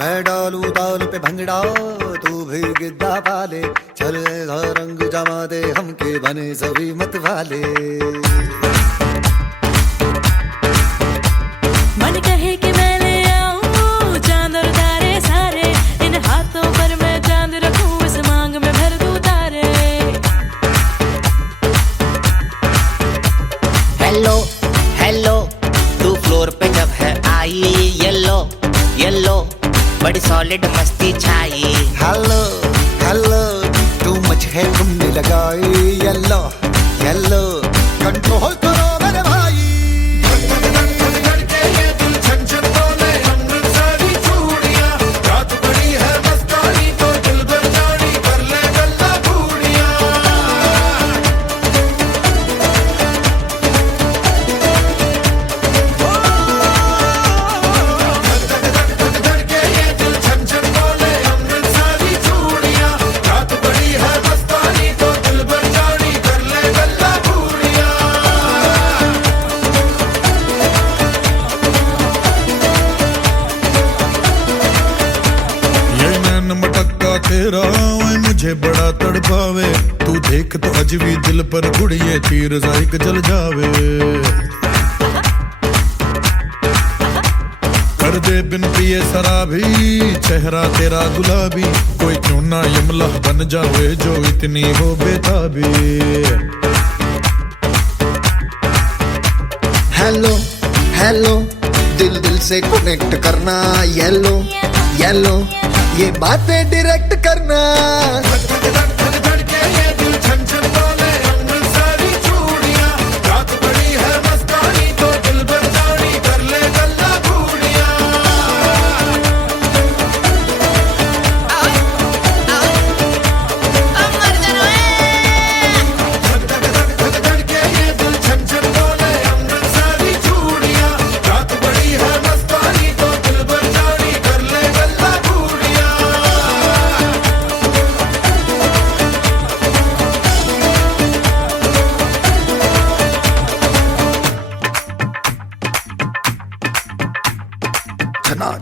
मैं डालू ताल पे भंगड़ा तू भी गिद्दा पाले, चल ऐसा रंग जमा दे हमके बने सभी मत वाले। मन कहे कि मैं ले आऊं चांद और तारे सारे, इन हाथों पर मैं चांद रखूं, इस मांग में भर दूं तारे। हेलो हेलो तू फ्लोर पे जब है आई, येलो येलो बड़ी सॉलिड मस्ती छाई। हेलो हेलो तू मच है तुमने लगाई, येलो येलो कंट्रोल करो मेरे भाई। तेरा मुझे बड़ा तड़पावे, तू देख तो अज भी दिल पर गुड़िए तीर जाइक जल जावे। कर दे बिन पिए शराबी चेहरा तेरा गुलाबी, कोई क्यों ना यमला बन जावे जो इतनी हो बेताबी। हेलो हेलो दिल दिल से कनेक्ट करना, येलो येलो ये बातें डायरेक्ट करना।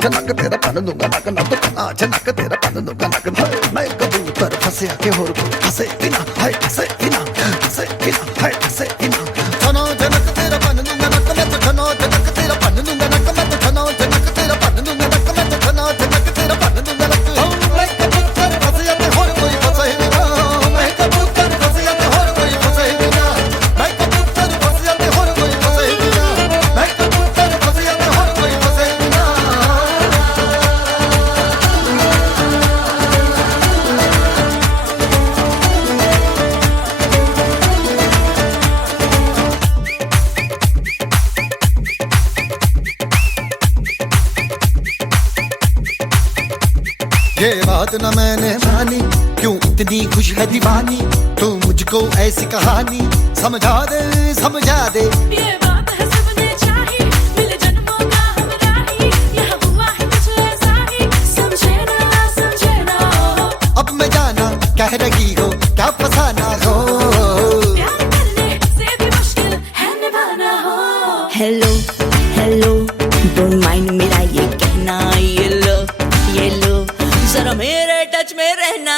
चनक तेरा पन दूंगा नक नक, चनक तेरा पन दूंगा नक नक। मैं कबूतर फंसे आके होर फंसे बिना, हाय फंसे बिना, फंसे बिना, हाय फंसे बिना। चनो चनक तेरा पन दूंगा नक मैं तो, चनो चनक तेरा पन दूंगा नक मैं तो, चनो चनक तेरा पन दूंगा नक मैं तो, चनो चनक तेरा पन दूंगा नक। मैं कबूतर फंसे आके होर कोई फंसे बिना, मैं कबूतर फंसे आके होर कोई फंसे बिना, मैं कबूतर फंसे आके होर कोई फंसे बिना, मैं कबूतर फंसे आके होर कोई फंसे बिना। ये बात न मैंने मानी, क्यों इतनी खुश है दीवानी, तू मुझको ऐसी कहानी समझा दे समझा दे। ये बात है सबने चाही, मिले जन्मों का हम राही, यहाँ हुआ है कुछ ऐसा ही, समझे ना अब मैं जाना कह रही हो क्या फसाना हो, प्यार करने से भी मुश्किल है निभाना हो। हेलो हेलो डोंट माइंड मेरा ये कहना, येलो येलो जरा मेरे टच में रहना।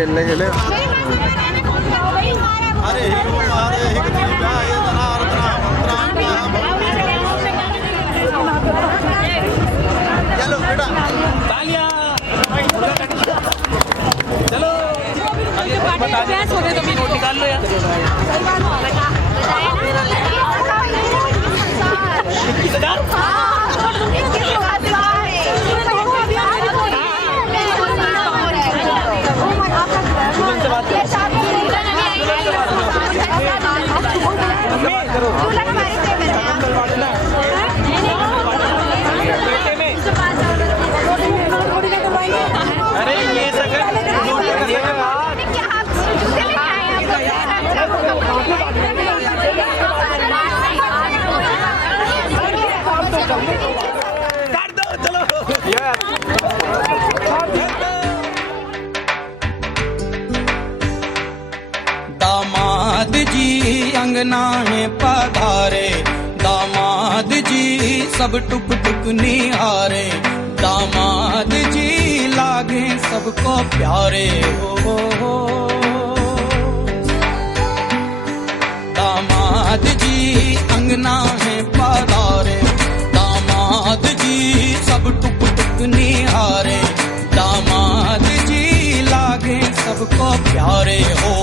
खेलने खेले अरे ही चलो बेटा चलो बहस हो गई तो भी नोट निकाल लो अरे ये काट दो चलो दामाद जी अंगना में पधारे, दामाद जी सब टुक टुक निहारे, दामाद जी लागे सबको प्यारे हो। दामाद जी अंगना में पधारे, दामाद जी सब टुक टुक निहारे, दामाद जी लागे सबको प्यारे हो।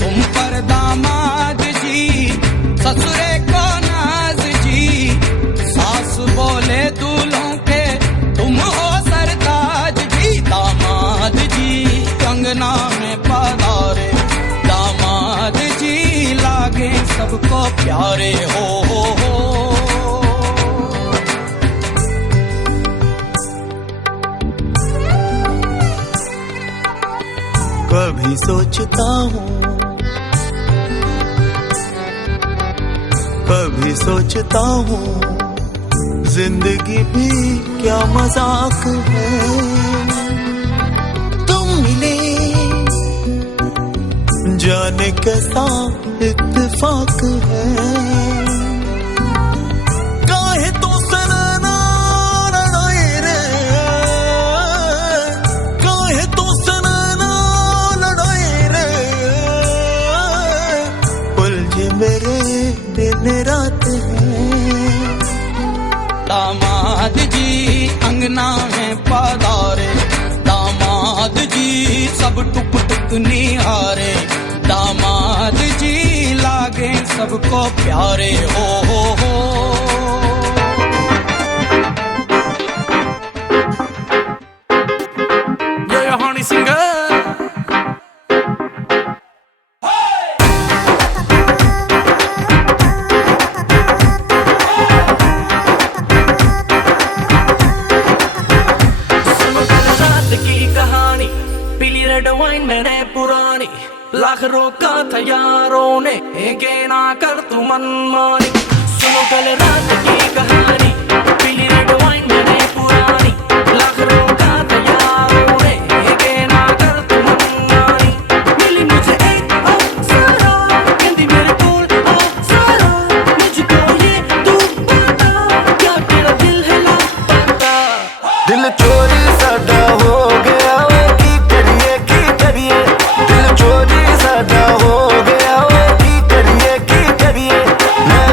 तुम पर दामाद जी ससुरे को नाज जी, सास बोले दूल्हों के तुम हो सरताज जी, दामाद जी अंगना में पधारे, दामाद जी लागे सबको प्यारे हो। कभी सोचता हूँ, कभी सोचता हूँ, जिंदगी भी क्या मजाक है। तुम मिले जाने कैसा इत्तेफाक है। काहे तो सनना लड़ाई रे, काहे तो सनना लड़ाई रे, उलझे मेरे दिन रात है। दामाद जी अंगना में पधारे, दामाद जी सब टुक टुक निहारे, दामाद जी लागे सबको प्यारे हो। यो हनी सिंगर रेड वाइन मैंने पुरानी, लाख रोका था यारों ने, के ना कर तू मनमानी। सुनो कल रात की कहानी, पीली रेड वाइन मैंने पुरानी, लाख रोका था यारों ने, के ना कर तू मनमानी। मिली मुझे एक अप्सरा, कहती मेरे कोल अप्सरा, मुझको ये तू बता, क्या तेरा दिल है लापता। दिल चोरी साडा हो गया, दिल चोरी साडा हो गया, की करिए मैं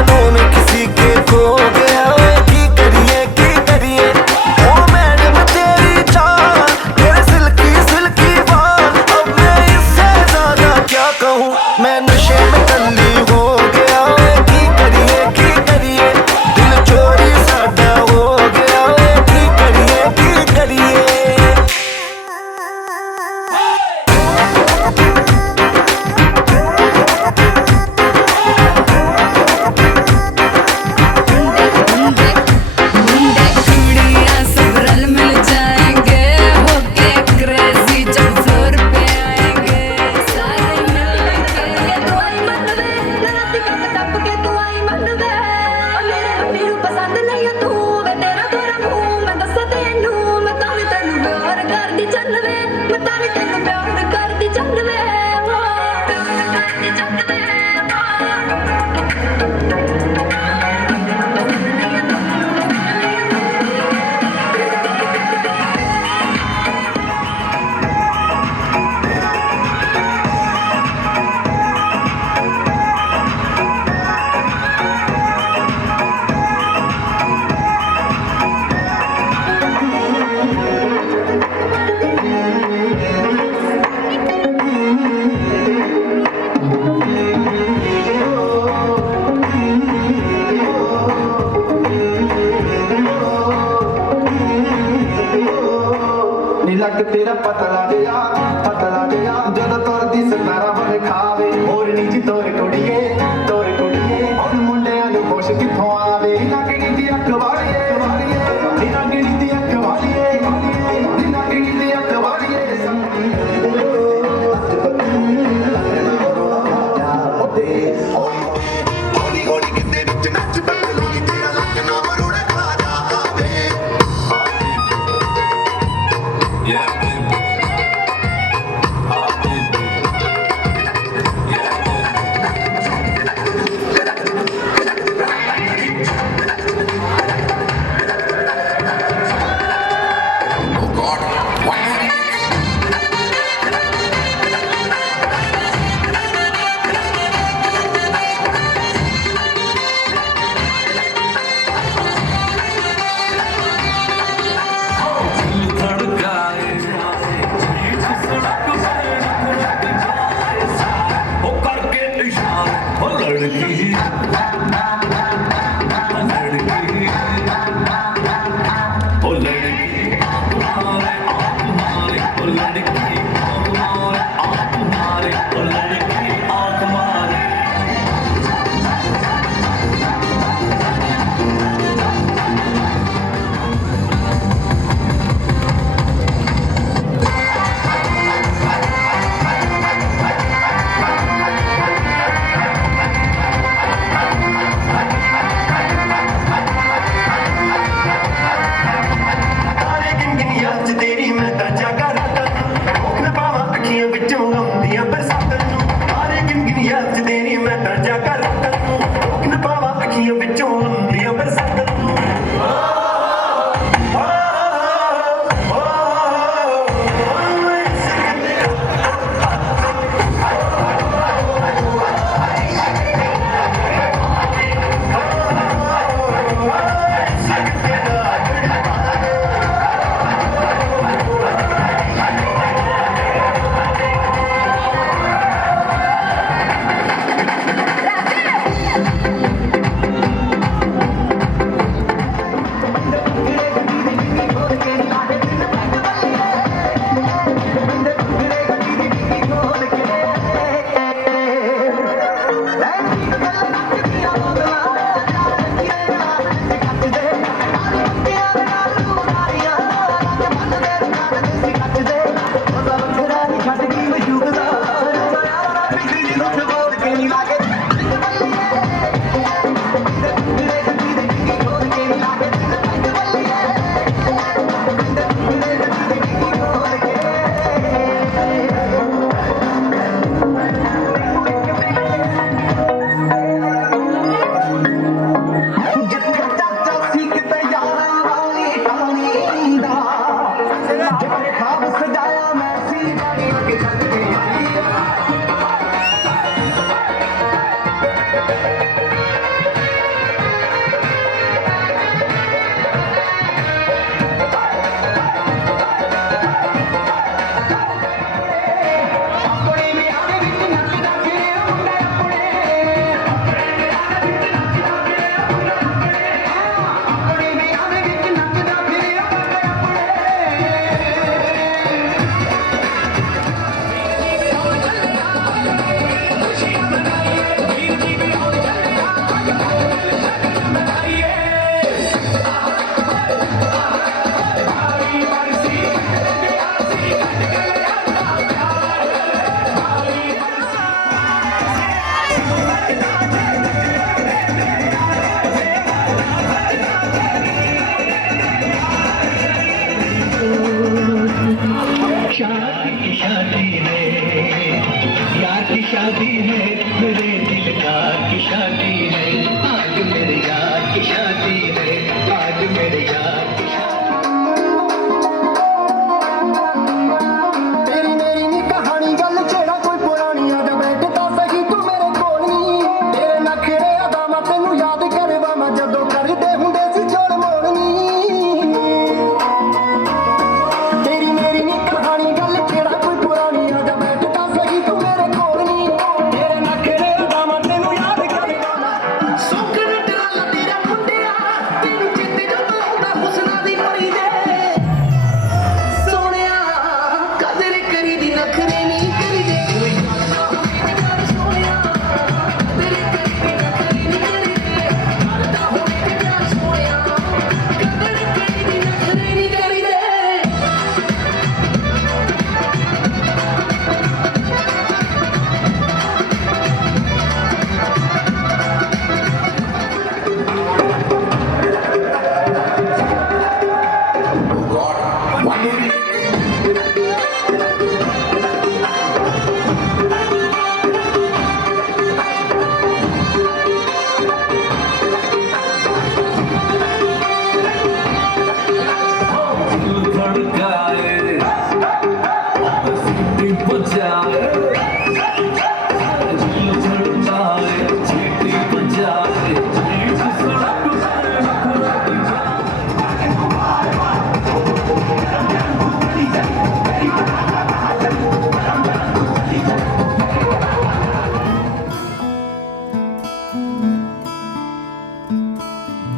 ਨੱਕ ਤੇਰਾ ਪਤਲਾ ਜਿਹਾ ਜਦੋਂ ਤੁਰਦੀ ਸਤਾਰਾ ਬਣ ਖਾਵੇ ਹੋਰ ਨੀਚ ਤੋਰ ਕੁੜੀਏ ਹੁਣ ਮੁੰਡਿਆਂ ਨੂੰ ਖੁਸ਼ ਕਿੱਥੋਂ ਆਵੇ ਨਗਣੀ ਦੀ ਅੱਖ ਵਾਲੀਏ ਨਗਣੀ ਦੀ ਅੱਖ ਵਾਲੀਏ ਨਗਣੀ ਦੀ ਅੱਖ ਵਾਲੀਏ ਹੌਲੀ ਹੌਲੀ ਕਿਤੇ ਵਿੱਚ ਨੱਚ ਪਤਲੀ ਤੇਰਾ ਲੱਕ ਨਾ ਮਰੋੜੇ ਖਾ ਜਾਵੇ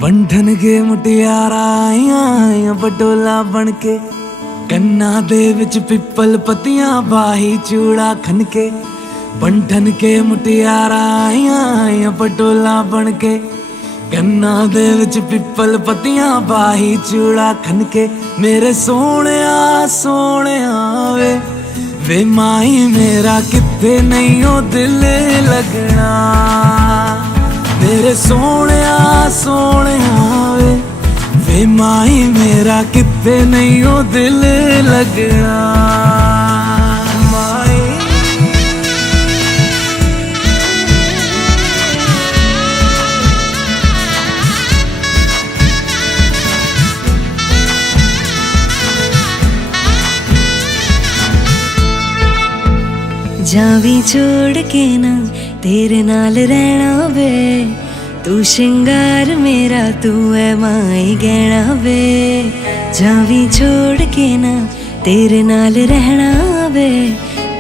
बंधन के मुटियारा आईਆਂ बटोला बन के ਕੰਨਾਂ ਦੇ ਵਿੱਚ ਪਿੱਪਲ ਪੱਤੀਆਂ ਬਾਹੀ ਚੂੜਾ ਖਨ ਕੇ ਬੰਧਨ ਕੇ ਮੁਟਿਆਰਾਂ ਆਈਆਂ ਪਟੋਲਾ ਬਣ ਕੇ ਕੰਨਾਂ ਦੇ ਵਿੱਚ ਪਿੱਪਲ ਪੱਤੀਆਂ ਬਾਹੀ ਚੂੜਾ ਖਨ ਕੇ ਮੇਰੇ ਸੋਹਣਿਆ ਸੋਹਣਿਆ ਵੇ ਮਾਈ ਮੇਰਾ ਕਿੱਥੇ ਨਹੀਂ ਉਹ ਦਿਲ ਲੱਗਣਾ ਮੇਰੇ ਸੋਹਣਿਆ ਸੋਹਣਿਆ ਵੇ ਮਾਈ ਮੇਰਾ ਕਿੱਥੇ ਨਹੀਂ ਉਹ ਦਿਲ ਲੱਗਣਾ ਮਾਈ जावी छोड़ के ना तेरे नाल रहना वे तू श्रृंगार मेरा तू है माई गहना वे जावी छोड़ के ना तेरे नाल रहना वे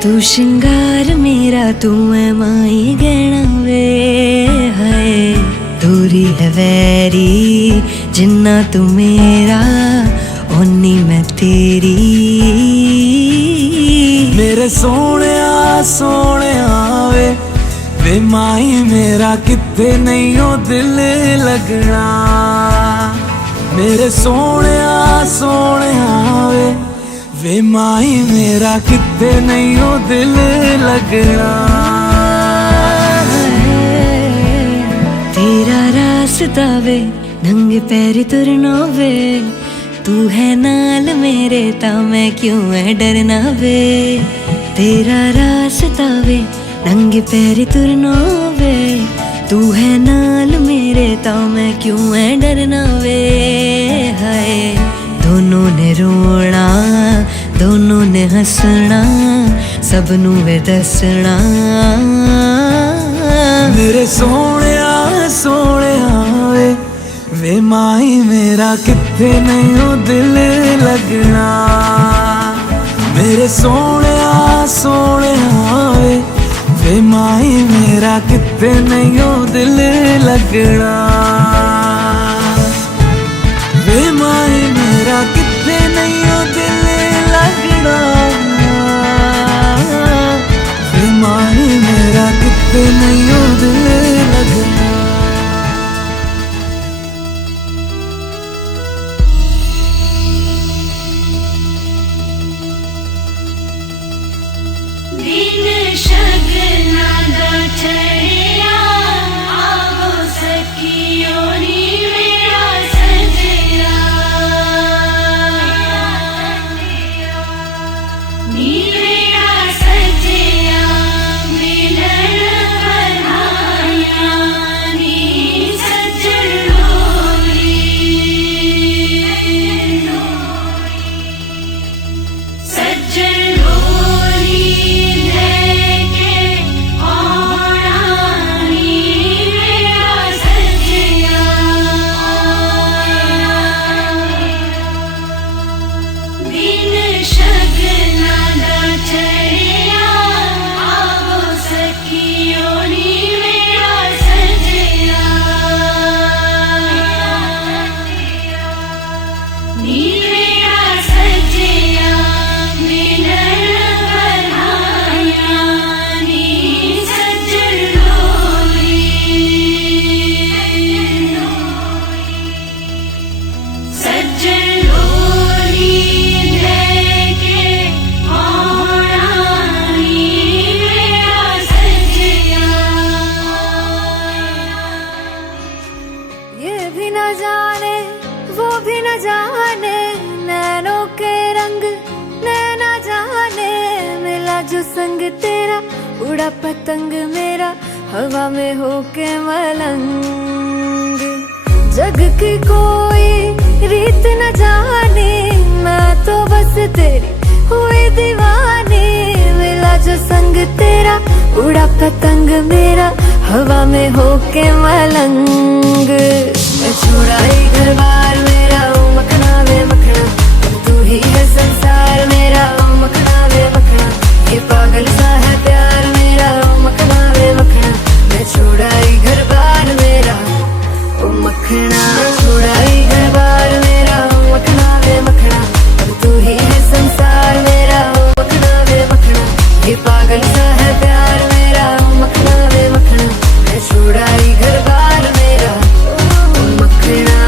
तू श्रृंगार मेरा तू है माई गहना वे हाय दूरी है वैरी जिन्ना तू मेरा ओनी मैं तेरी मेरे सोहणिया सोहणिया वे माई मेरा कित्थे नहीं ओ दिल लगना मेरे सोहणिया सोहणिया वे माई मेरा कित्थे नहीं ओ दिल लगना तेरा रास्ता वे नंगे पैर तुरना वे तू है नाल मेरे ता मैं क्यों है डरना वे तेरा रास्ता वे नंगे पैर तुरना वे तू है नाल मेरे ता मैं क्यों है डरना वे हाय दोनों ने रोना दोनों ने हंसना सबनू वे दसना मेरे सोहणिया सोहणिया वे माई मेरा कित्थे नहीं ओ दिल लगना मेरे सोहणिया सोहणिया वे माई मेरा कित्थे नहीं ओ दिल लगना वे माई मेरा कित्थे नहीं ओ दिल लगना वे माई मेरा कित्थे नहीं ओ दिल लगना दिन शगना दा चढ़िया आवो सखियो नी मेरा सजया नी मेरा सजया मिलन बधाया नी सजन डोली सजन जो संग तेरा उड़ा पतंग मेरा हवा में होके मलंग जग की कोई रीत न जाने मैं तो बस तेरी हुई दीवानी मिला जो संग तेरा उड़ा पतंग मेरा हवा में होके मलंग मैं छुड़ाई घर बार मेरा ओ मखना वे मखना तू ही है संसार मेरा ओ मखना वे मखना ये पागल सा है प्यार मेरा ओ मखना वे मखना मैं छुड़ाई घर बार मेरा ओ मखना पागल सा है प्यार मेरा, मखना वे मखना, मैं छुड़ाई घर बार मेरा, ओ मखना।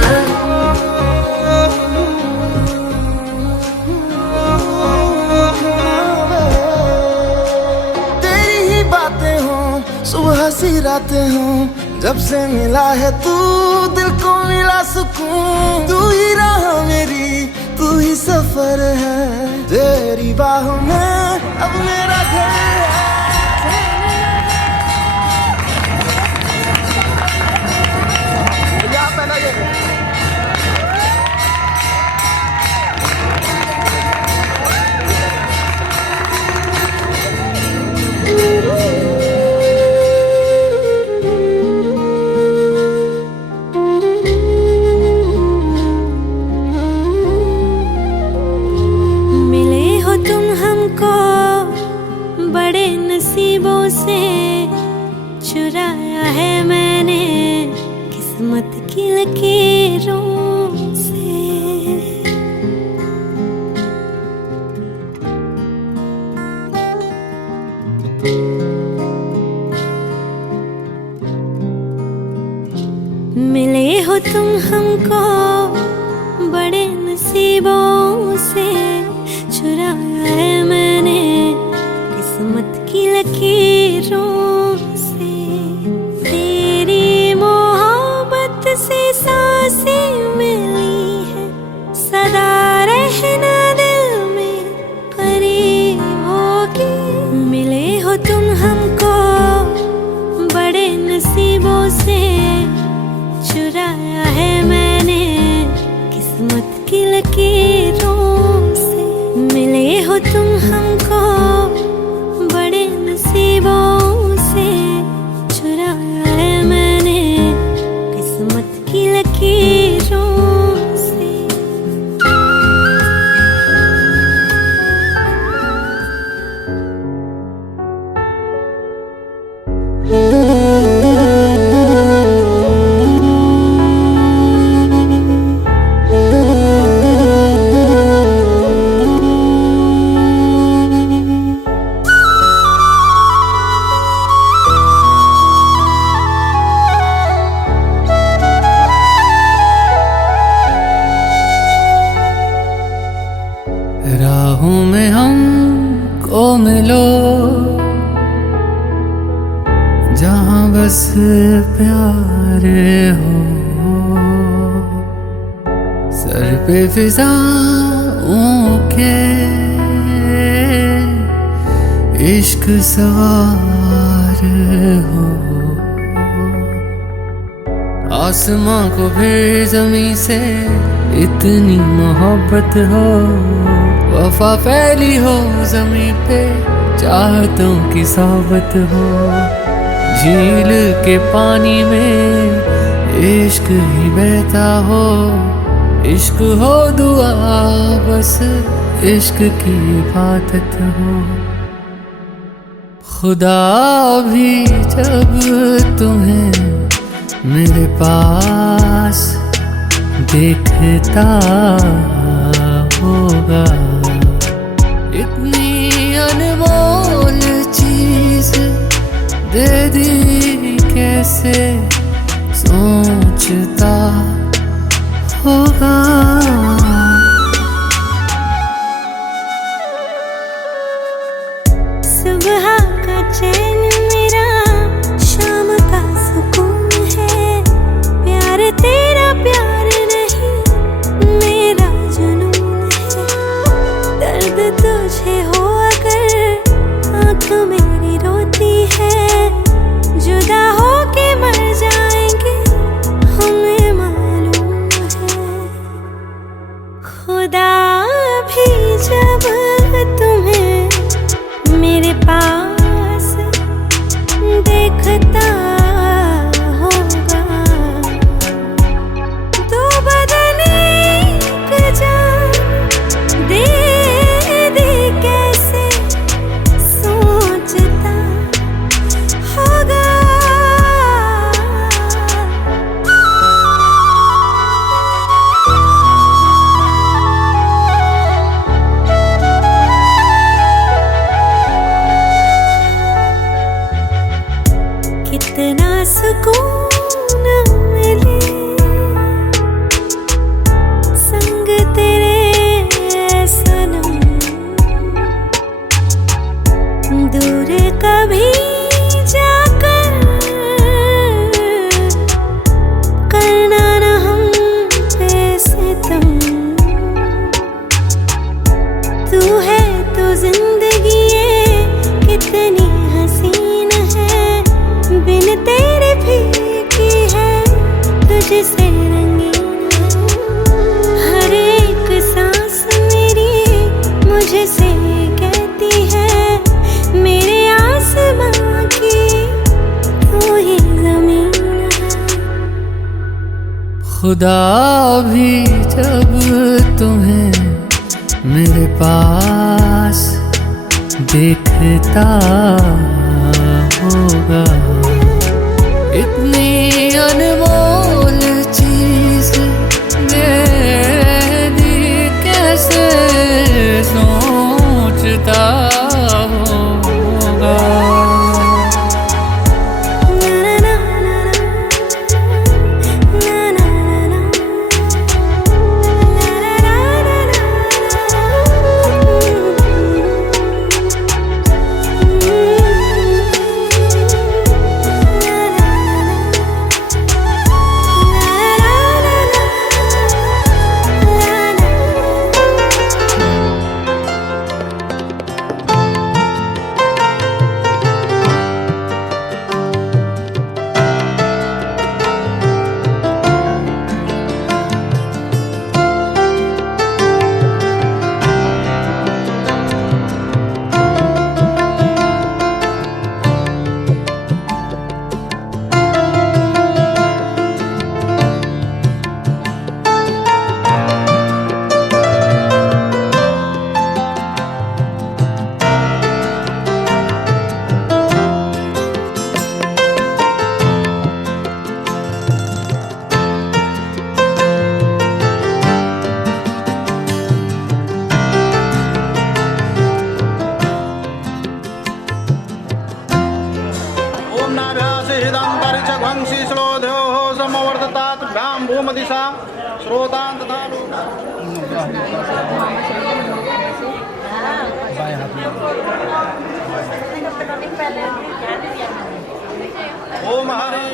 तेरी ही बातें हों, सुबह सी रातें हों, जब से मिला है तू दिल को मिला सुकून। तू ही राह मेरी, तू ही सफर है, तेरी बाहों में अब मेरा घर है। मिले हो तुम हमको बड़े नसीबों से, चुराया है मैंने किस्मत की लकीरों से। मिले हो तुम हमको बड़े नसीबों से, चुराया है मैंने किस्मत की लकीरों से। तेरी मोहब्बत से सांसें मिली है, सदा रहना दिल में करीब होगी। मिले हो तुम हमको बड़े नसीबों से, चुराया है मैंने किस्मत की लकीरों से। मिले हो तुम हमको बड़े नसीबों से, चुराया है मैंने किस्मत की लकीरों से। राहों में हमको मिलो, जहाँ बस प्यार हो। सर पे फिजाओं के इश्क सवार हो। आसमां को भी ज़मीं से इतनी मोहब्बत हो। वफा फैली हो ज़मीं पे, चाहतों की सोबत हो। झील के पानी में इश्क ही बहता हो। इश्क हो दुआ, बस इश्क की इबादत हो। खुदा भी जब तुम्हें मेरे पास देखता होगा, इतनी अनमोल चीज दे दी कैसे सोचता होगा। सुबह का चैन मेरा, शाम का सुकून है। प्यार तेरा प्यार नहीं, मेरा जुनून है। दर्द तुझे हो अगर आँख मेरी रोती है, जुदा होके मर जाएंगे हमें मालूम है। खुदा भी जब तुम्हें मेरे पास देखता होगा, इतनी अनमोल चीज दे दी कैसे सोचता होगा। दिशा श्रोतान तथा ओम हरि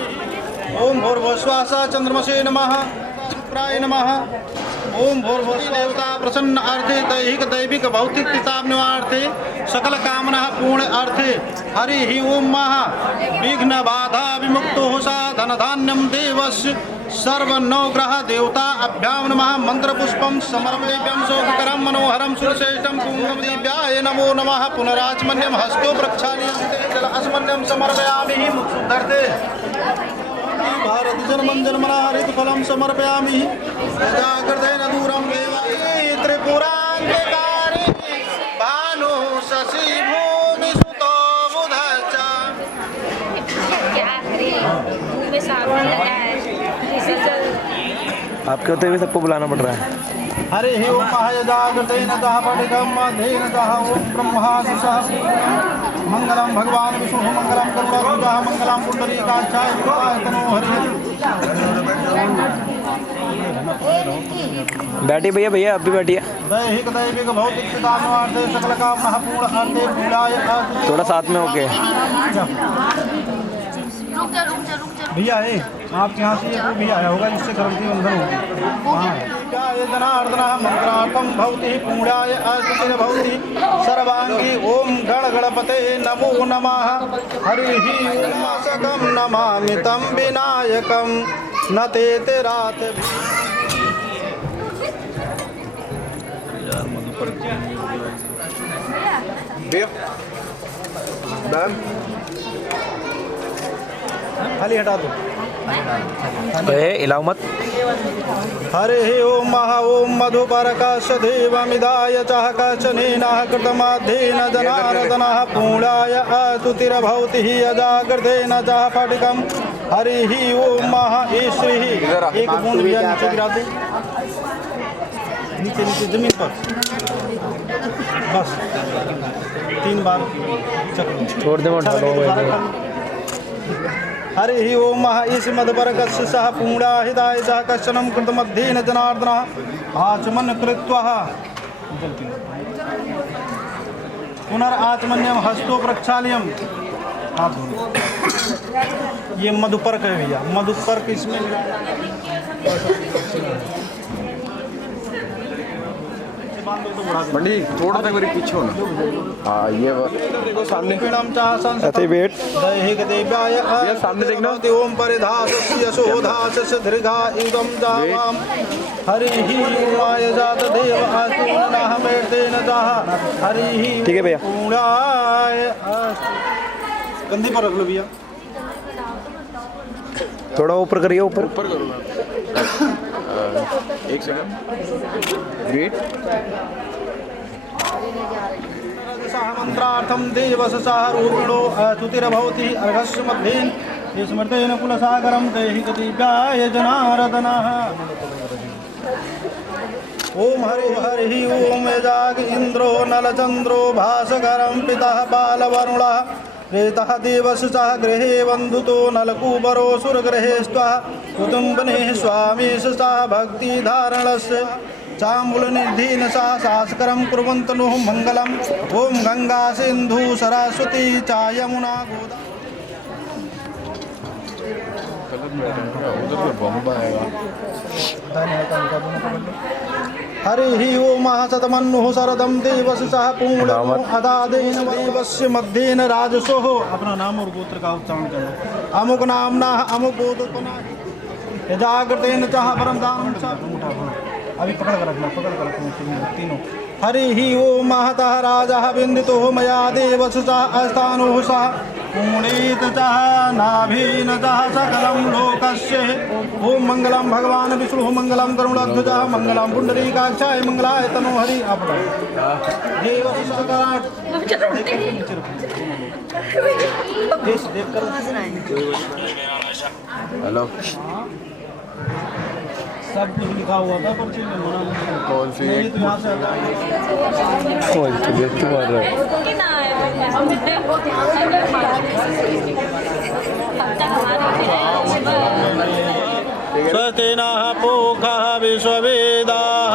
ओम भूर्भुवस्वाहा चंद्रमसे नमः प्राय नमः ओम भूर्भुवस्व देवता प्रसन्न अर्थे दैहिक दैविक भौतिक किताब निवार्थे सकल कामना पूर्ण अर्थे हरि ही ओम महा विघ्न बाधा विमुक्तो धन धान्यम देवस्य सर्व नवग्रह देवता अभ्याम नमः मंत्र पुष्पम समर्पयाम्यहं शोभकरं मनोहरं सुरश्रेष्ठं कुंकुम दिव्याय नमो नमः पुनराचमन्यं हस्तो प्रक्षाल्यं जलाचमन्यं समर्पयामि मुक्तर्थे भारत जन्मं जन्मना हरितफलं समर्पयामि जागृतेन दूरं देवाय त्रिपुरान्धकारे भानु शशि भूमि सुतो बुधश्च। आपके होते हुए सबको बुलाना पड़ रहा है। हरे हे ओम महायजागृतेन दह पटिकं मध्येन दह ओम ब्रह्माशिषः मंगलम भगवान विष्णु मंगलम करुणाध्वजः मंगलम पुंडरीकाक्षाय कृताय तनो हरि। बैठिए भैया, भैया आप भी बैठिए। दैहिक दैविक भौतिक सिद्धांतार्थे सकल कामना पूर्ण अर्थे पूजाय थोड़ा साथ में होके भैया है आप यहाँ से कोई भी आया होगा जिससे गर्भवती बंधन होगी। ये जनार्दन मंत्रार्थम भवति पूजाय अर्चिते भवति सर्वांगी ओम गण गणपते नमो नमः हरि ओम सकम नमामि तं विनायकं न ते रात खाली हटा दो। इलाऊ मत। हरे ओम महा ओम मधुपरकाश देवमिदाय चः कशनेनः कृतमाध्येन जनार्दनः पूजाय अस्तुतिर्भवति अजागृतेन चः फटिकं हरि ओम महा ईश्वरी। एक बूंद भैया नीचे गिरा दो, नीचे नीचे जमीन पर बस 3 बार छोड़ दे। हरि ओम महा ईश मधुपरकस्य सह पूर्णाहिताय सह कश्चनं कृतमध्येन जनार्दनः आचमन कृत्वा पुनराचमन्यं हस्तो प्रक्षाल्यं। ये मधुपर्क है भैया, मधुपर्क इसमें मंडी थोड़ा सा मेरे पीछे होना। हाँ ये सामने वेट दैहिक देव्याय सामने देखना। ओम परिधासस्य यशोधासस्य दीर्घा इदं जावाम हरि ही ओमाय जात देव आस्तुनः मेतेन जाह हरि ही। ठीक है भैया। पूर्णाय कंधे पर रख लो भैया, थोड़ा ऊपर करिए, ऊपर ऊपर करो। एक सेकंड वेट मंत्रार्थम देवससाह रूपिणो स्तुतिरभवति अर्घस्य मध्येन स्मृतेन कुलसागरं देहि दिव्याय जनार्दनः। ओम हरि हरि ओम यजाग इंद्रो नलचंद्रो भास्करं पितः बालवरुणः रेतः देवसः गृहे बन्धुतो नलकूबरो सुरगृहे स्वः कुटुम्बने स्वामी सः भक्तिधारणस्य चाम्बुलनिधिन सह शास्करं कुर्वन्तु मङ्गलम्। ओम गंगा सिंधु सरस्वती च यमुना गोदा। हरि ओम सतमन्नुः शरदं देवस्य पूर्णम् अदादेन देवस्य मध्येन राजसोः। अपना नाम और गोत्र का उच्चारण करो। अमुक नामना अमुक गोत्रोत्पन्ना जागृतेन चाह परम दाम। अभी पकड़ कर रखना तीनों। हरि ओम महतः राजः बिंदितो मया देवस्य अस्थानो सह पुण्डित चाह नाभीन चाह सकलं लोकस्य। ओम मंगलम भगवान विष्णु मंगलम करुणाध्वजः मंगलम पुंडरीकाक्षाय मंगलाय तनो हरि। अपना हेलो सब कुछ लिखा हुआ था पर्ची में। कौन सी नहीं तो यहाँ से आता है। स्वस्ति नः पूषः विश्ववेदाः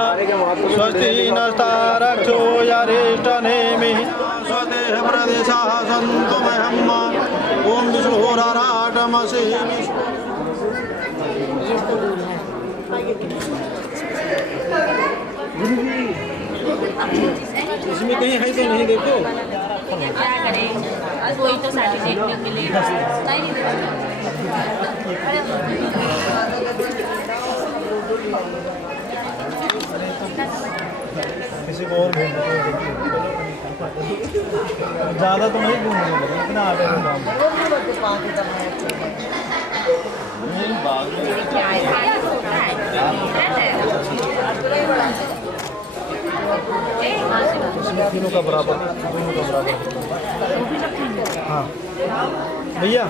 स्वस्ति नस्तारक्षो यरिष्ठनेमिः स्वस्ति प्रदेशाः सन्तु मह्यम्। ओम विष्णुराराटमसि इसमें कहीं है तो नहीं देखो। क्या करें कोई तो साथी देखने के लिए किसी को और ज़्यादा तो नहीं घूमेंगे इतना आटे का काम। तीनों का बराबर हाँ भैया।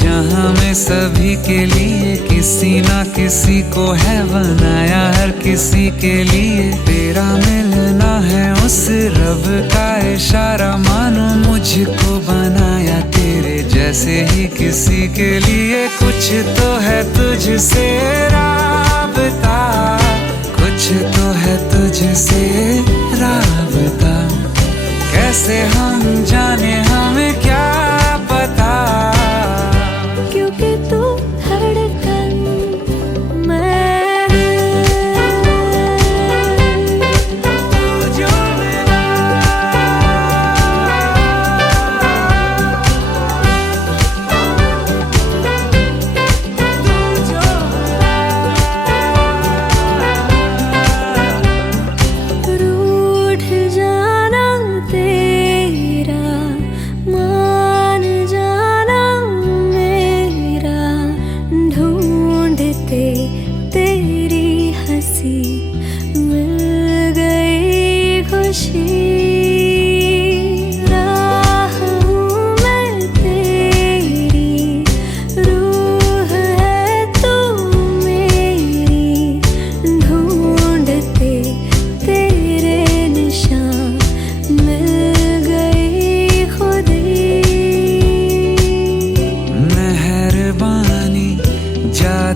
जहां में सभी के लिए किसी ना किसी को है बनाया, हर किसी के लिए तेरा मिलना है उस रब का इशारा। मानो मुझको बनाया तेरे जैसे ही किसी के लिए। कुछ तो है तुझसे राबता, कुछ तो है तुझसे राबता। कैसे हम जाने हमें क्या पता,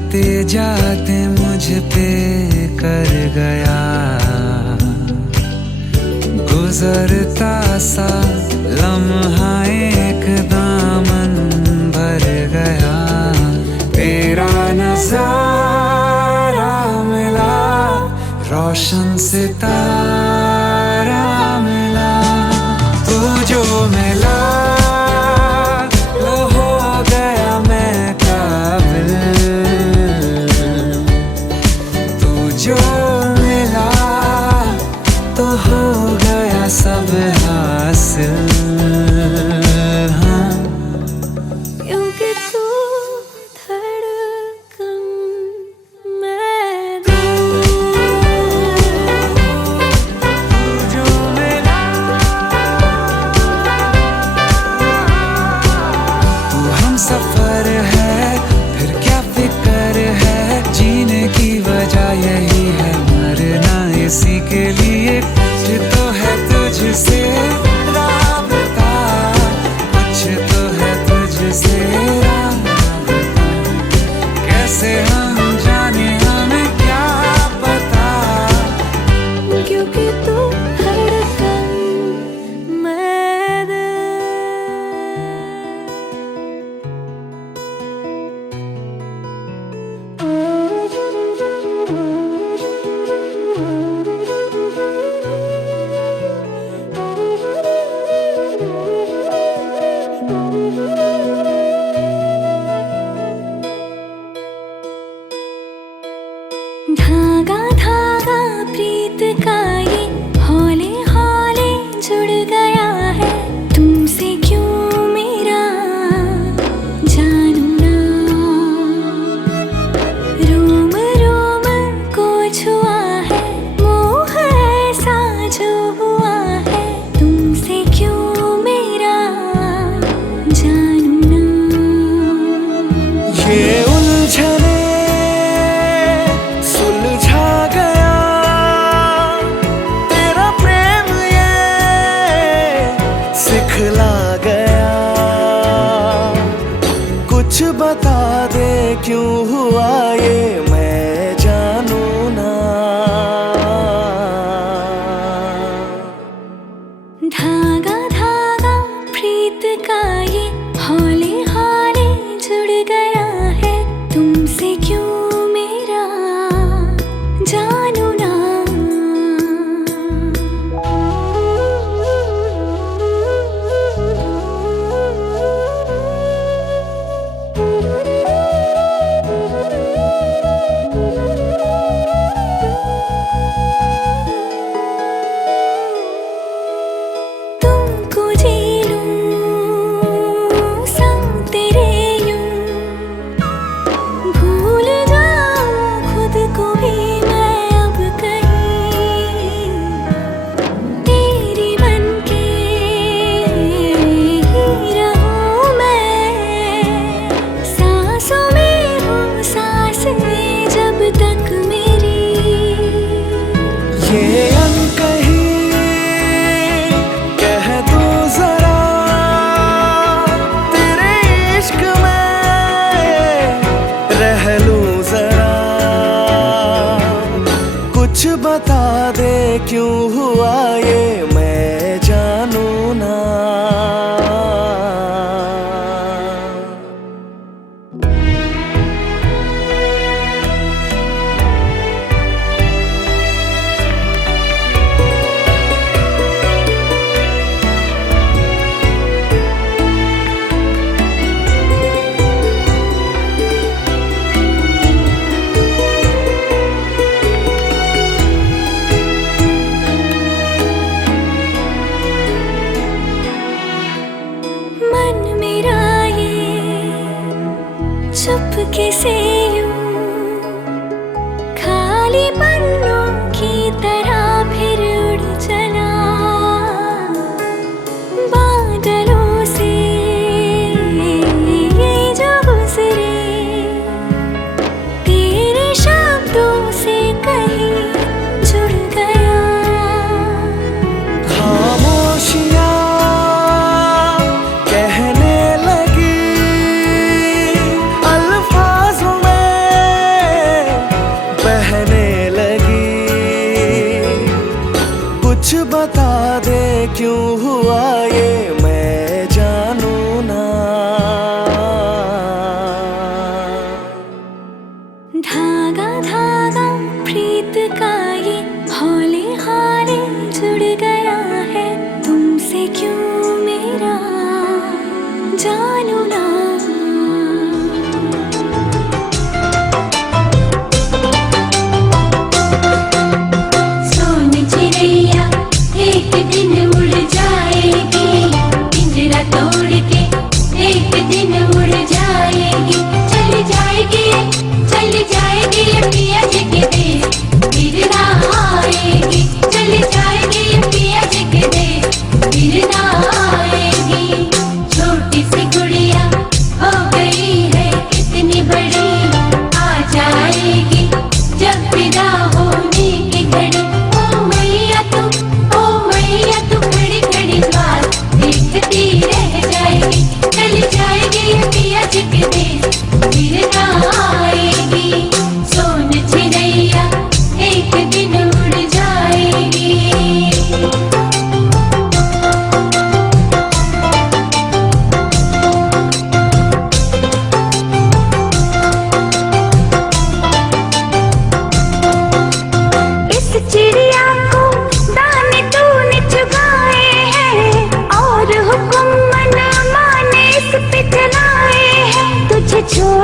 जाते जाते मुझ पे कर गया, गुजरता सा लम्हा एक दामन भर गया। तेरा नजारा मिला, रोशन सितारा मिला, तू जो मिला वो हो गया मैं काबिल, तू जो मिला तो हो गया सब हासिल। हाँ, क्योंकि तू धड़कन मैं दिल, जो मिला तू हम सफर है, फिर क्या फिक्र है, जीने की वजह यही है, मरना इसी के लिए, कुछ तो है तुझसे राबता, कुछ तो है तुझसे राबता, कैसे हम जाने हमें क्या पता। क्योंकि तू धड़कन मैं दिल। धागा धागा प्रीत का ये हौले हौले जुड़ गया है, तुमसे क्यों मेरा जानू ना, रोम रोम को छुआ है मोह ऐसा जो हुआ है, तुमसे क्यों मेरा जानू ना। ये उलझने सुलझा गया, तेरा प्रेम ये सिखला गया, कुछ बता दे क्यों हुआ ये मैं जानू ना। धागा धागा प्रीत का ये हौले हौले जुड़ गया है, तुमसे क्यों मेरा जानू ना। तुमको जी लूं संग तेरे यूं, भूल जाऊं खुद को भी मैं अब कहीं, तेरी बनके ही रहूं मैं, सांसों में हूँ सांसें जब तक मेरी। ये अनकही कह दो जरा, तेरे इश्क में रह लूं जरा, कुछ बता दे क्यों हुआ ये मैं जानू ना। मन मेरा ये चुपके से यूं खाली पन्नों की तरह फिर उड़ चला, बादलों से ये जो गुजरे, तेरे शब्दों से कहीं जुड़ गया। खामोशियाँ कहने लगी अल्फाजों में,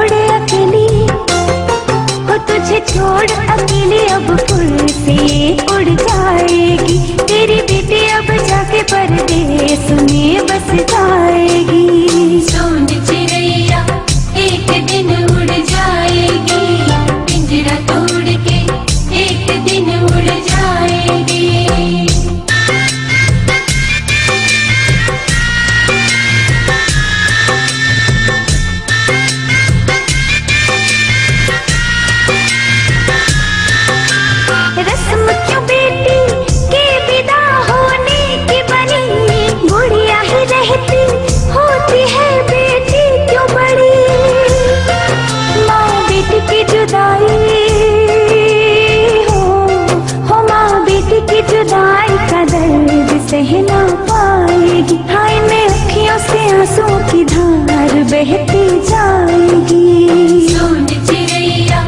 छोड़ अकेली, हो तुझे छोड़ अकेली अब फुल से उड़ जाएगी। तेरी बेटी अब जाके परदेस में बस जाएगी। सोन चिड़ैया एक दिन उड़ जाएगी, पिंजरा तोड़ के एक दिन उड़ जाएगी। रस्म क्यों बेटी के विदा होने की बनी, बुढ़िया ही रहती होती है बेटी क्यों बड़ी। माँ बेटी की जुदाई हो माँ बेटी की जुदाई का दर्द सह ना पाएगी। हाय में अखियों से आंसू की धार बहती जाएगी। सोन चिड़ैया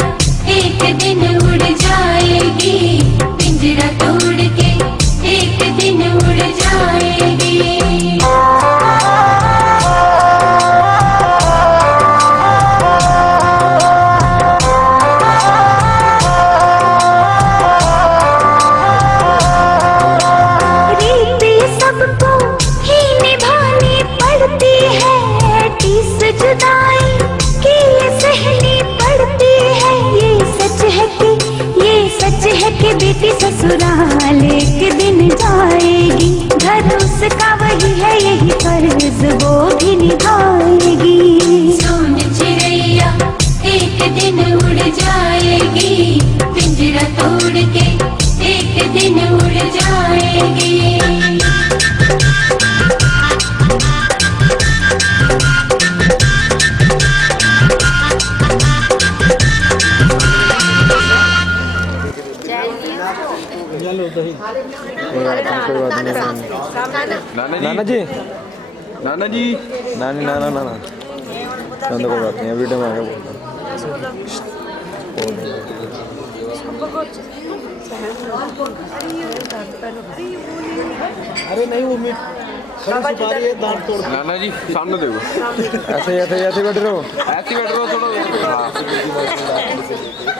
एक दिन उड़ जाएगी, पिंजरा तोड़ के एक दिन उड़ जाएगी। रीति सबको ही निभानी पड़ती है, तीस जुदाई की ये सहनी पड़ती है। ये सच है कि बेटी ससुराल एक दिन जाएगी। घर उसका वही है, यही फर्ज वो भी निभाएगी। सोन चिड़ैया एक दिन उड़ जाएगी, पिंजरा तोड़ के एक दिन उड़ जाएगी। नाना जी, नाना जी, नानी नाना नाना कोई बात नहीं, वीडियो में आगे अरे नहीं वो मीट खड़ी सुपारी है, दांत तोड़। नाना जी सामने देखो, ऐसे ऐसे ऐसे बैठ रहे हो, ऐसे बैठ रहे हो थोड़ा।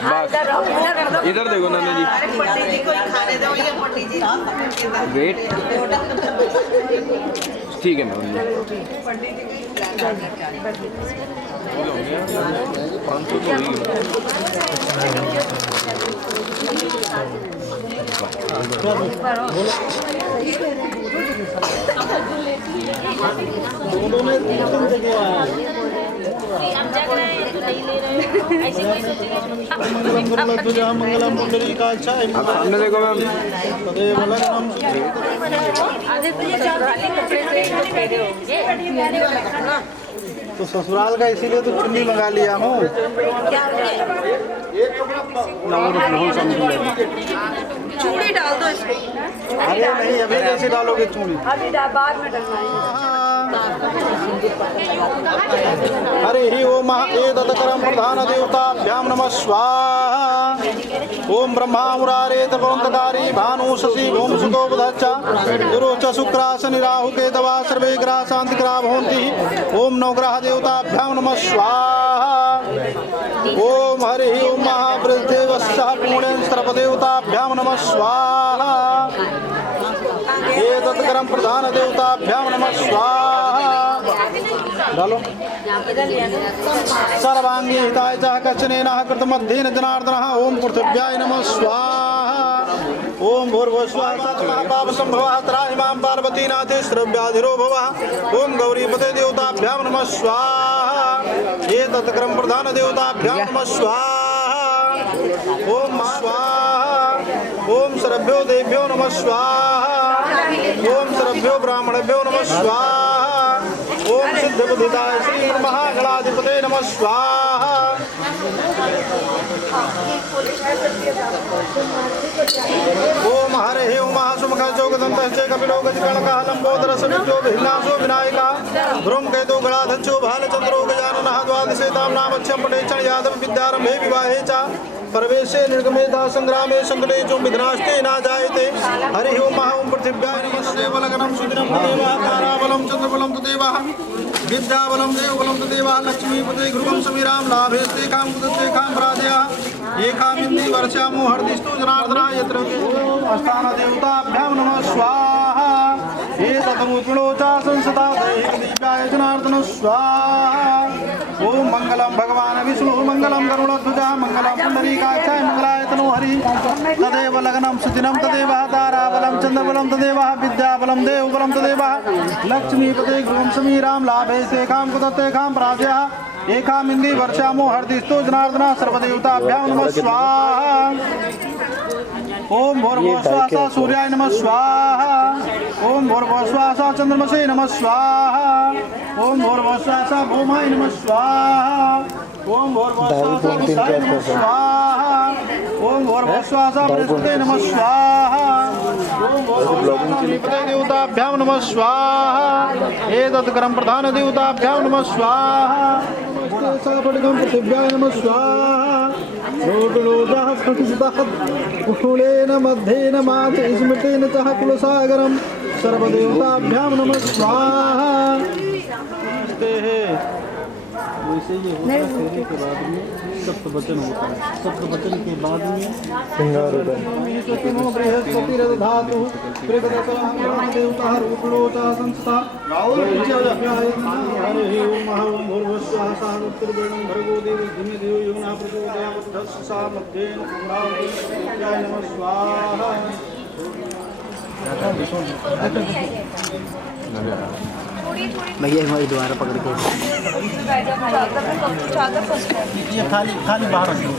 हाँ बस इधर देखो नाना जी, वेट ठीक है नाना जी। दोनों ने तीन जगह आया। हम जग रहे हैं तो नहीं ले रहे हो, ऐसे कोई सोचेगा। मंगलम गुरुला तुझा मंगलम पुंडरी का अच्छा है। आप सामने देखो मैम, तदेव लग्नम आधे तुझे चार वाले कपड़े से पहने हो तो ससुराल का इसीलिए तो चुन्नी मंगा लिया हूँ। चूड़ी डाल दो इसको। अरे नहीं अभी कैसे डालोगे चूड़ी? अभी बाद में डलवाएंगे। हरि ही ओम एतत्करं प्रधान देवताभ्यां नमः स्वाहा। ओम ब्रह्मा मुरारे तपोन्तकारी भानु शशि भूम सुतो बुधच्च गुरु च शुक्रा शनि राहु केतवा सर्वे ग्रहा शांतिग्रहा भवन्ति। ओम नवग्रह देवताभ्यां नमः स्वाहा। ओम हरि ही ओम महाबृहदेवस्सह पुण्यं सर्वदेवताभ्यां नमः स्वाहा। एतत्करं प्रधान देवताभ्यां नमः स्वाहा। डालो सर्वांगी हिताय च कश्चनेनः कृतमध्येन जनार्दनः। ओम पृथिव्याय नमः स्वाहा। ओम भूर्भुवस्वः पाप संभवः त्राहिमां पार्वती नाथे श्रव्याधिरो भवः। ओम गौरीपते देवताभ्यां नमः स्वाहा। एतत्करं प्रधान देवताभ्यां नमः स्वाहा। ओम स्वाहा। ओम सर्वेभ्यो देभ्यो नमः स्वाहा। ओम सर्वेभ्यो ब्राह्मणेभ्यो नमः स्वाहा। ओम सिद्ध बुद्धिदाय श्री महागणाधिपते नमः स्वाहा। ओम हरे ओम महासुमुख चौकदंतश्च कपिलो गजकर्णकः लंबोदर समितो भिन्नासो विनायकः धूमकेतु गणाधक्षो भालचंद्रो गजाननः द्वादशेतां नामच्छं पटेक्षण यादव विद्यारंभे विवाहे च प्रवेशे निर्गमे धा संग्रामे संकटे जो विघ्नास्ते न जायते। हरि ओम महा ओम पृथिव्याय नमः। देवलग्नं सुदिनं तदेवः ताराबलं चंद्रबलं तदेवः विद्याबलं देवबलं तदेवा लक्ष्मीपते ध्रुवं समीरां लाभेस्ते कां कुदते कां पराजया एकामिन्दी वर्षामो हर्दिष्टो जनार्दना यत्र स्थानदेवताभ्यां नमः स्वाहा एतदमुद्गुणोचा संसदा दैवदीप्याय जनार्दन स्वाहा ओम मंगलम भगवान विष्णु मंगलम गरुड़ध्वजा मंगलम पुंडरीकाक्षाय मंगलाय तनो हरि तदेव लग्नं सुदिनं तदेव ताराबलं चंद्रबलं तदेव विद्याबलं देवबलं तदेव लक्ष्मीपते ध्रुवं समीरां लाभे सेखां कुदते खां पराजया एकामिन्दी वर्षामो हर्दिष्टो जनार्दना सर्वदेवताभ्यां नमः स्वाहा ओम भूर्भुवः स्वः सूर्याय नमः स्वाहा ओम भूर्भुवः स्वः चंद्रमसे नमः स्वाहा ओम भूर्भुवः स्वः भौमाय नमः स्वाहा ओम भूर्भुवः स्वः बुधाय नमः स्वाहा ओम भूर्भुवः स्वः बृहस्पते नमः स्वाहा ओम भूर्भुवः स्वः निपते देवताभ्यां नमः स्वाहा एतत् करं प्रधान देवताभ्यां नमः स्वाहा पृथिव्यां नमः स्वाहा कुलेन मध्येन मात स्मृतेन च कुलसागरं सर्वदेवताभ्यां नमः स्वाहा। वैसे ये होता है फेरे के बाद में सप्तवचन होता है। सप्तवचन के बाद में श्रृंगार होता है। बृहस्पतिर्धातु देवता रूपलोचा संस्था हरि ओम भूर्भुवस्वः सानुत्तरवर्णं भर्गो देवी धीमे धियो यो नः प्रचोदयात् सा मध्येन नमः स्वाहा। भैया हमारी दोबारा पकड़ के ये खाली बाहर रखो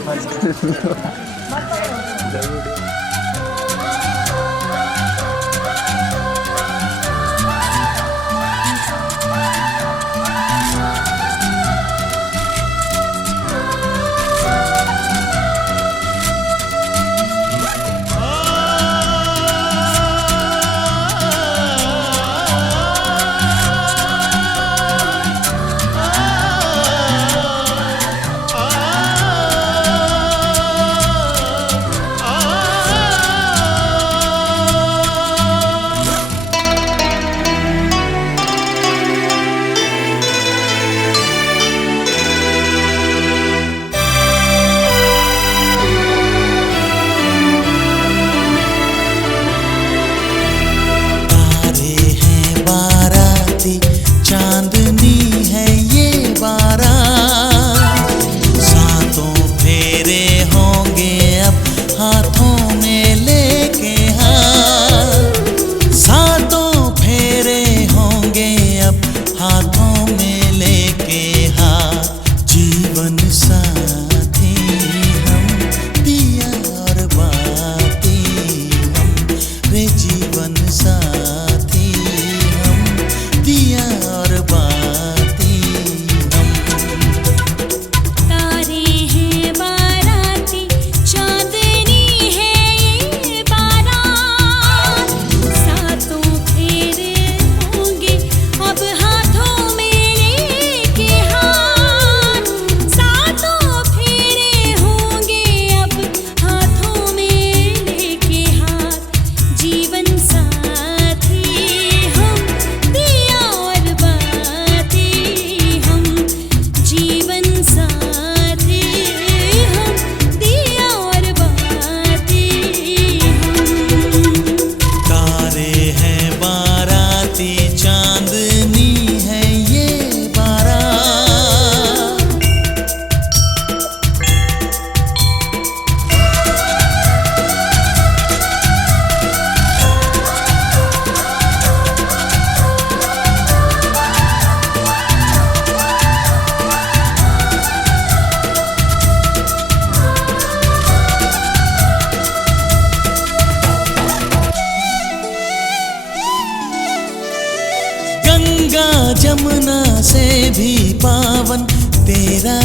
जमुना से भी पावन तेरा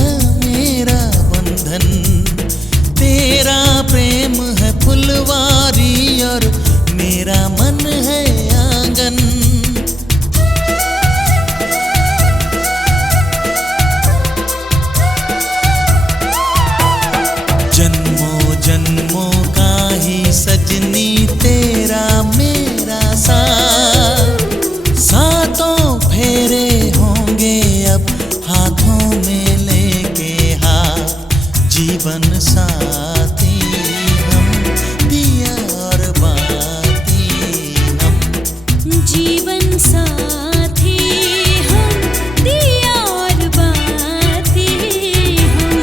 मेरा बंधन, तेरा प्रेम है फुलवारी और मेरा मन है आंगन। जन्मों जन्मों का ही सजनी तेरा मेरा साथ, सातों फेरे होंगे जीवन साथी हम, दिया और बाती हम। जीवन साथी हम, दिया और बाती हम।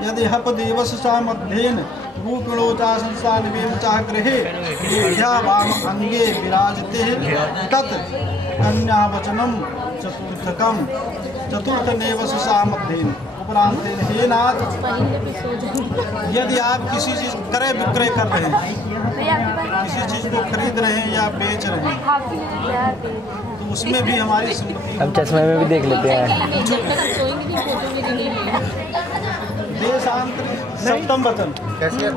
यदि हप दिवस सामध्येन भूपिणोचा संसानिवेम चाह गृहे विद्या वाम अंगे विराजते तत् कन्या वचनम चतुर्थकम चतुर्थ नेवस सामध्येन उपरांत हे नाथ, यदि आप किसी चीज क्रय विक्रय कर रहे हैं, किसी चीज को खरीद रहे हैं या बेच रहे हैं, तो उसमें भी हमारी हम चश्मे में भी देख लेते हैं। देशांतर सप्तम वचन कैसे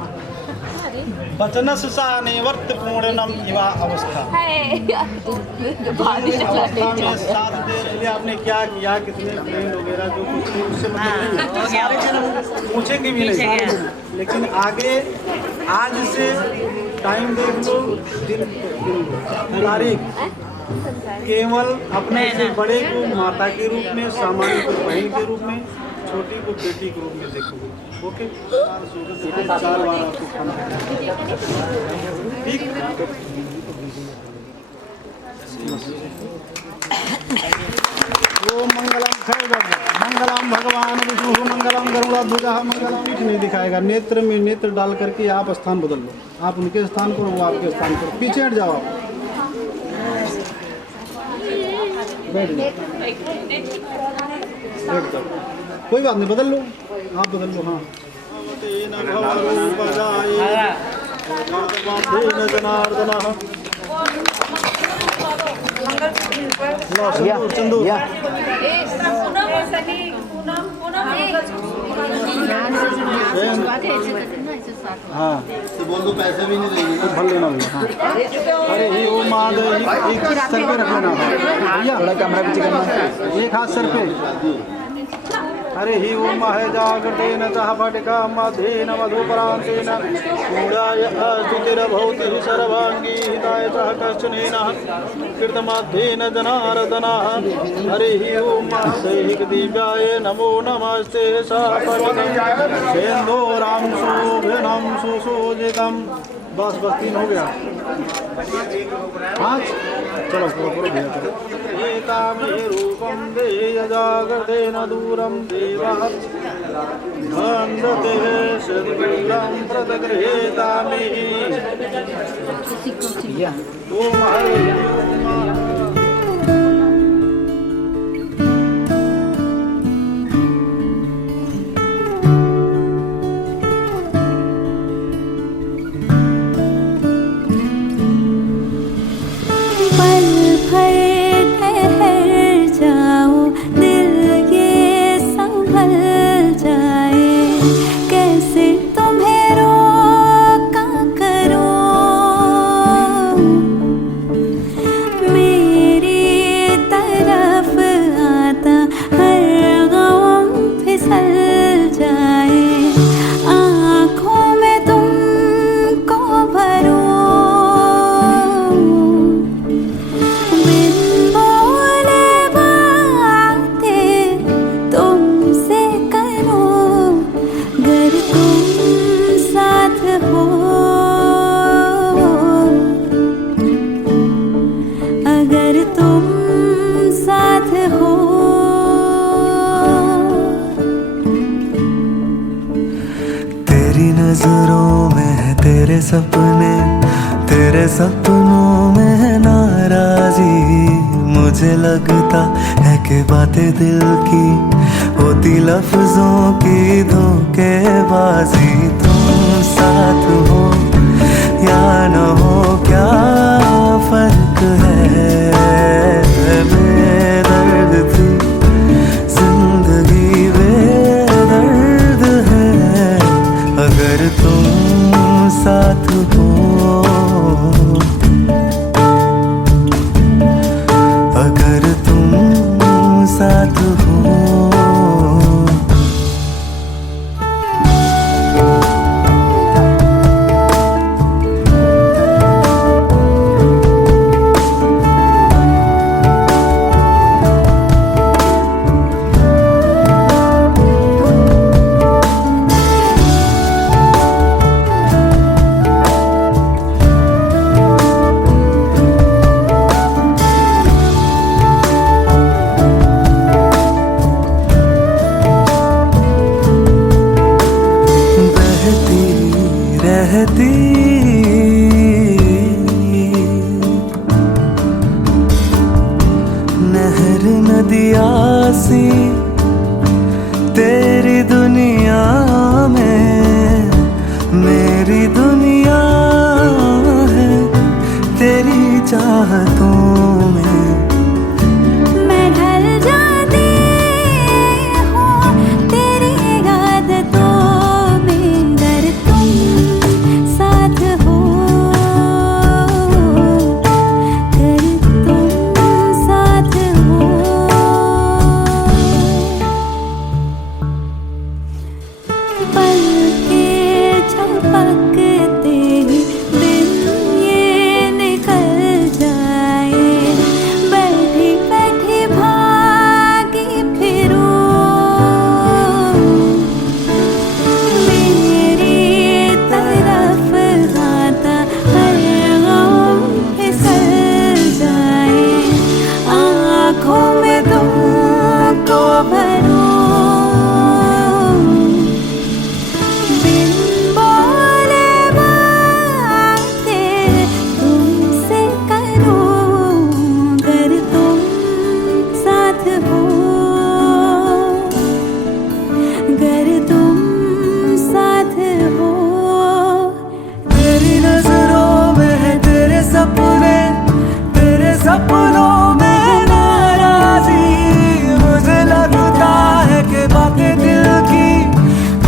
वचनस सा निवर्त पूर्णम इवा अवस्था। अवस्था में साथ देने के लिए आपने क्या किया, कितने प्लेन वगैरह जो कुछ उससे मतलब पूछेंगे भी नहीं, लेकिन आगे आज से टाइम देख लो, दिन तारीख, केवल अपने से बड़े को माता के रूप में, सामान्य को बहन के रूप में, छोटी को बेटी के रूप में देखोगे। ओके, 4 बार आपको खाना ठीक। ओम मंगलम मंगलम भगवान विष्णु मंगलम गरुड़ध्वज मंगलम। कुछ नहीं दिखाएगा, नेत्र में नेत्र डाल करके आप स्थान बदल लो, आप उनके स्थान पर, वो आपके स्थान पर, पीछे हट जाओ आप। बैठ जाओ, कोई बात नहीं, बदल लो, आप बदल लो। हाँ, हाँ तो बोल दो, पैसे भी नहीं देंगे, भर लेना भैया। हाँ, अरे ये वो माद एक सर पे रख लेना भैया, थोड़ा कैमरा पीछे करना, एक हाथ सर पे। हरे ही ओम है जागृतेन तः फटिका मध्येन मधुपरान्तेन मूढाय अस्तुतिरभवति सर्वाङ्गी हिताय च कश्चनेन कीर्तमध्येन जनार्दनः। हरे ही ओम दैहिक दिव्याय नमो नमस्ते सपठितं सेन्दूरां शोभिनं सुशोभितं। बस 3 हो गया, 5 चलो पूरा भैया चलो। एतामे रूपं देय जागृतेन दूरं देवः वन्दते सद्गुरुं प्रदगृहेतामे। ओम हरे मैं नजरों में है तेरे सपने, तेरे सपनों में है नाराजी। मुझे लगता है कि बातें दिल की होती लफ्जों की धोखेबाजी। तुम साथ हो या न हो क्या फर्क है, बेदर्द थी जिंदगी बेदर्द है। अगर तुम साथ हो, अगर तुम साथ हो। रहती नहर नदिया सी तेरी दुनिया में मेरी दुनिया है तेरी चाहतों में। मैं ढल जाती हूँ तेरी आदतों में, अगर तुम साथ हो, अगर तुम साथ हो। पल के झपकते ही दिन ये निकल जाए, बैठी बैठी भागी फिरूं, मेरी तरफ आता हर गम फिसल जाए, आँखों में तुमको भरूं, बिन बोले बातें तुमसे करूं, अगर तुम साथ हो, अगर तुम साथ हो। तेरी नजरों में है तेरे सपने, तेरे सपनों में है नाराजी। मुझे लगता है कि बातें दिल की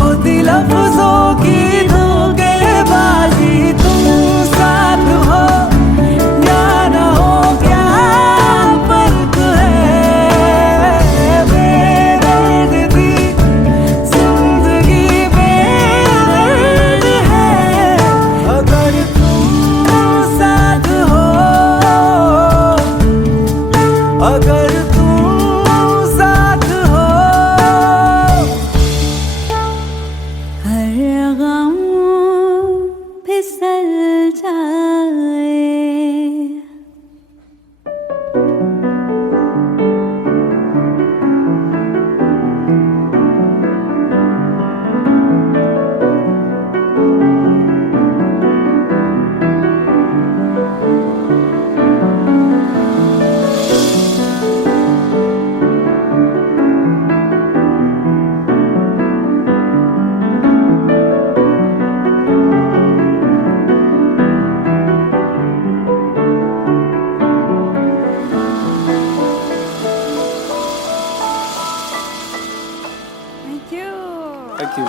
होती लफ्जों की धोखेबाजी। तुम साथ हो या न हो क्या फर्क है, बेदर्द थी जिंदगी बेदर्द है। अगर तुम साथ हो, अगर तुम साथ हो। हर गम फिसल जाए। Thank you.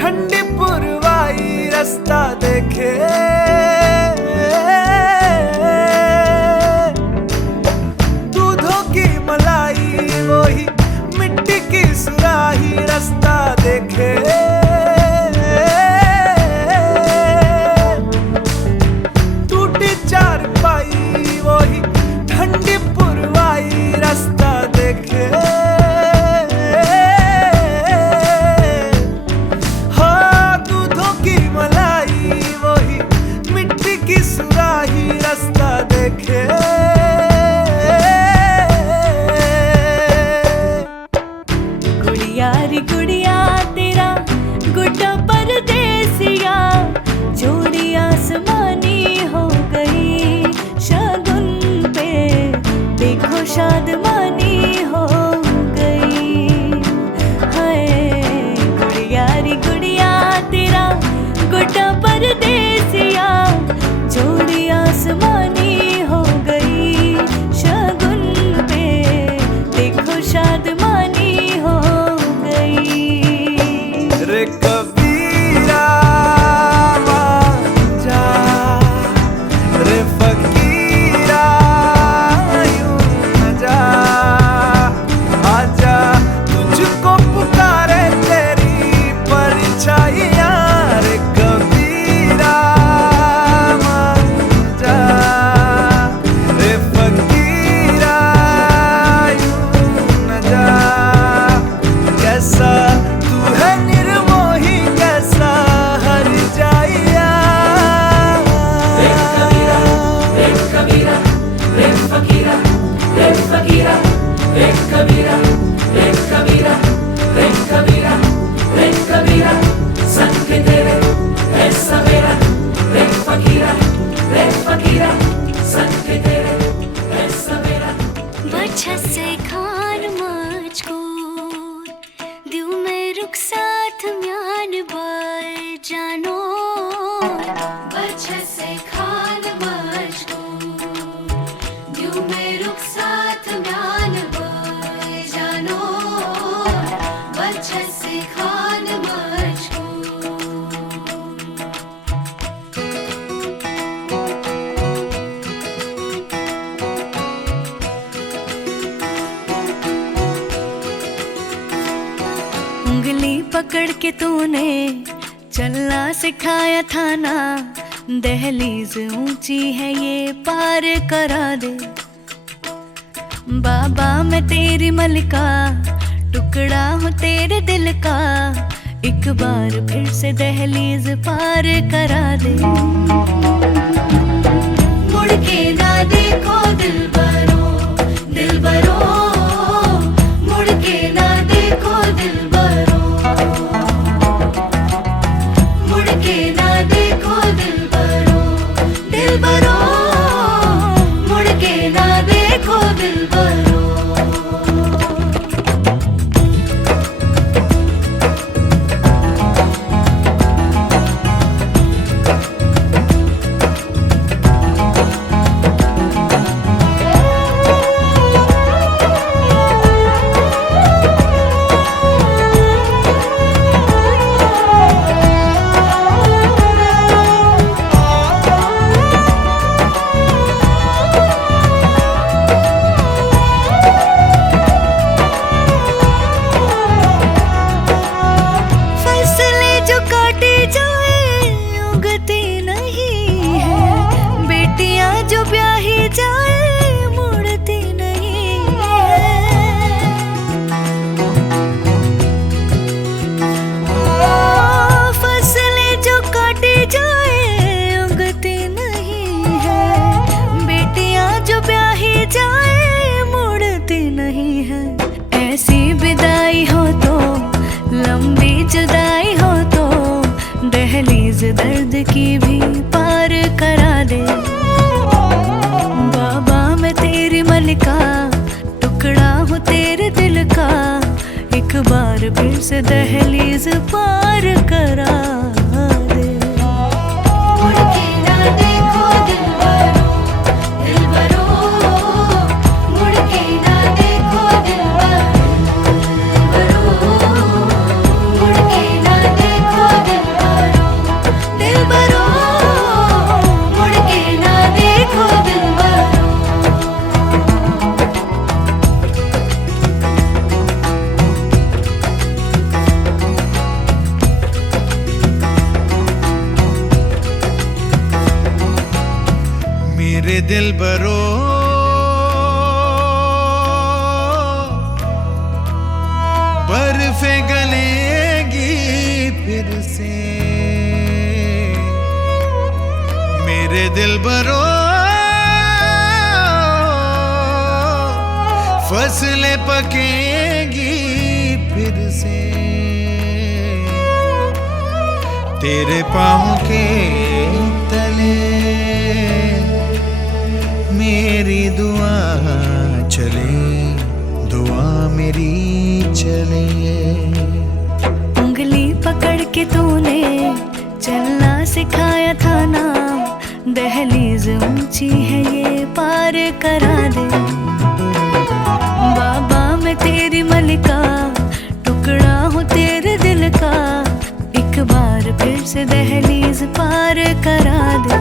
ठंडी पुरवाई रास्ता देखे, दूधों की मलाई वही मिट्टी की सुराही रास्ता देखे, टूटी चारपाई वही ठंडी पुरवाई रास्ता देखे, हाँ दूधों की मलाई वही मिट्टी की सुराही रास्ता देखे। गुड़िया रे गुड़िया तेरा गुड्डा परदेसिया, जोड़ी आसमानी हो गई शगुन पे, देखो शादमानी हो गई। हाय गुड़िया रे गुड़िया तेरा गुड्डा परदेसिया, जोड़ी आसमानी हो गई शगुन पे, देखो शादमानी हो गई। रे कबीरा जा, रे फकीरा यूं न जा, आजा तुझको पुकारे तेरी परछाइयाँ। रे कबीरा जा, रे फकीरा यूं न जा, कैसा तू है निर्मोही कैसा हर जाइया। रे कबीरा रे कबीरा रे फकीरा रे फकीरा रे कबीरा रे कबीरा रे कबीरा रे कबीरा, संग के तेरे है सवेरा। रे फकीरा संग के तेरे है सवेरा। बच्चा से खान मुझको दिल में रुक साथ म्यान बार जानो, बच्चा से खान मुझको दिल में रुक साथ म्यान बार जानो, बच्चा से खान मुझको। उंगली पकड़ के तूने चलना सिखाया था ना, दहलीज ऊंची है ये पार करा दे। बाबा मैं तेरी मलिका, टुकड़ा हूँ तेरे दिल का, एक बार फिर से दहलीज पार करा दे। मुड़ के ना देखो दिलबरो दिलबरो, मुड़ के ना देखो दिलबरो, मुड़ के ना देखो दिलबरो दिलबरो, मुड़ के ना देखो दिलबरो। दर्द की भी पार करा दे। बाबा मैं तेरी मलिका, टुकड़ा हूँ तेरे दिल का, एक बार फिर से दहलीज पार करा दे। मुड़ के ना देखो दिलबरो दिलबरो, मुड़ के ना देखो दिलबरो, मुड़ के ना देखो मेरे दिल बरो बर्फे गलेगी फिर से, मेरे दिल बरो फसलें पकेगी फिर से, तेरे पाँव के तले मेरी दुआ चले, दुआ मेरी चले। उंगली पकड़ के तूने चलना सिखाया था ना, दहलीज ऊंची है ये पार करा दे। बाबा मैं तेरी मलिका, टुकड़ा हूँ तेरे दिल का, एक बार फिर से दहलीज पार करा दे।